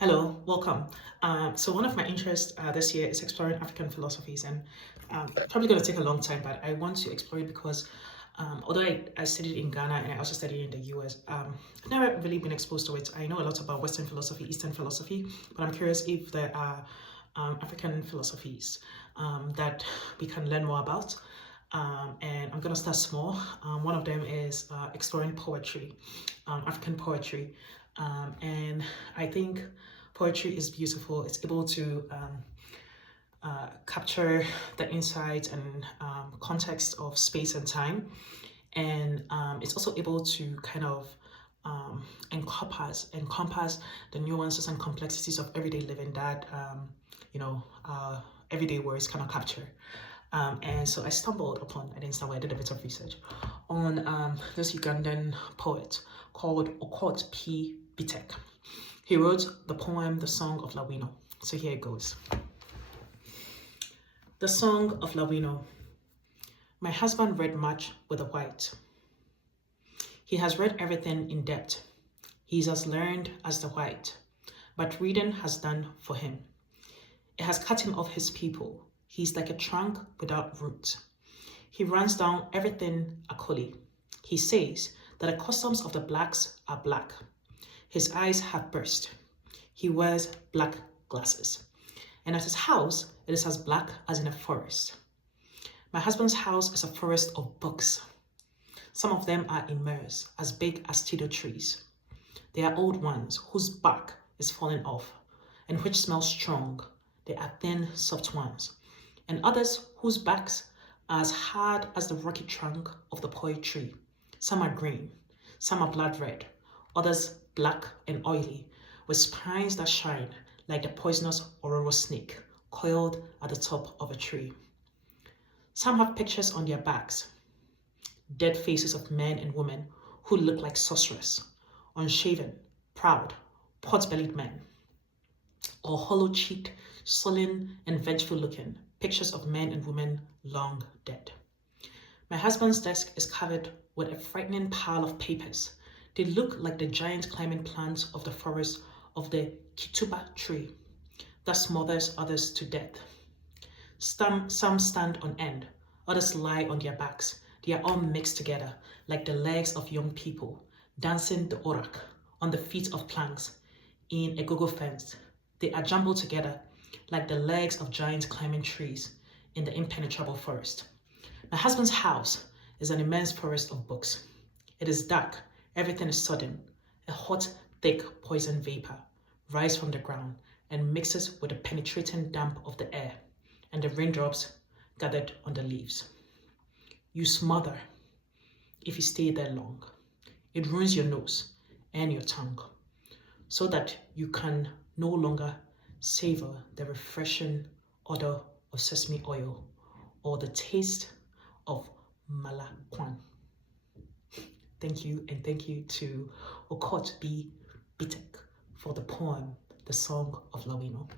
Hello, welcome. So one of my interests this year is exploring African philosophies, and probably going to take a long time, but I want to explore it because although I studied in Ghana and I also studied in the US, I've never really been exposed to it. I know a lot about Western philosophy, Eastern philosophy, but I'm curious if there are African philosophies that we can learn more about. And I'm going to start small. One of them is exploring poetry, African poetry. And I think poetry is beautiful. It's able to capture the insight and context of space and time. And it's also able to kind of encompass the nuances and complexities of everyday living that everyday words cannot capture. And so I stumbled upon, I didn't stumble, I did a bit of research on this Ugandan poet called Okot Bitek. He wrote the poem, The Song of Lawino. So here it goes. The Song of Lawino. My husband read much with a white. He has read everything in depth. He's as learned as the white, but reading has done for him. It has cut him off his people. He's like a trunk without roots. He runs down everything Akoli. He says that the customs of the blacks are black. His eyes have burst. He wears black glasses. And at his house, it is as black as in a forest. My husband's house is a forest of books. Some of them are immersed, as big as cedar trees. They are old ones whose bark is falling off and which smell strong. They are thin, soft ones. And others whose backs are as hard as the rocky trunk of the poi tree. Some are green, some are blood red, others black and oily, with spines that shine like the poisonous Ororo snake coiled at the top of a tree. Some have pictures on their backs, dead faces of men and women who look like sorcerers, unshaven, proud, pot-bellied men, or hollow-cheeked, sullen and vengeful looking, pictures of men and women long dead. My husband's desk is covered with a frightening pile of papers. They look like the giant climbing plants of the forest of the kituba tree that smothers others to death. Some stand on end, others lie on their backs. They are all mixed together like the legs of young people, dancing the orak on the feet of planks in a go-go fence. They are jumbled together like the legs of giants climbing trees in the impenetrable forest. My husband's house is an immense forest of books. It is dark, everything is sudden. A hot, thick poison vapor rises from the ground and mixes with the penetrating damp of the air and the raindrops gathered on the leaves. You smother if you stay there long. It ruins your nose and your tongue so that you can no longer savor the refreshing odor of sesame oil or the taste of malakwan. Thank you, and thank you to Okot Bitek for the poem, The Song of Lawino.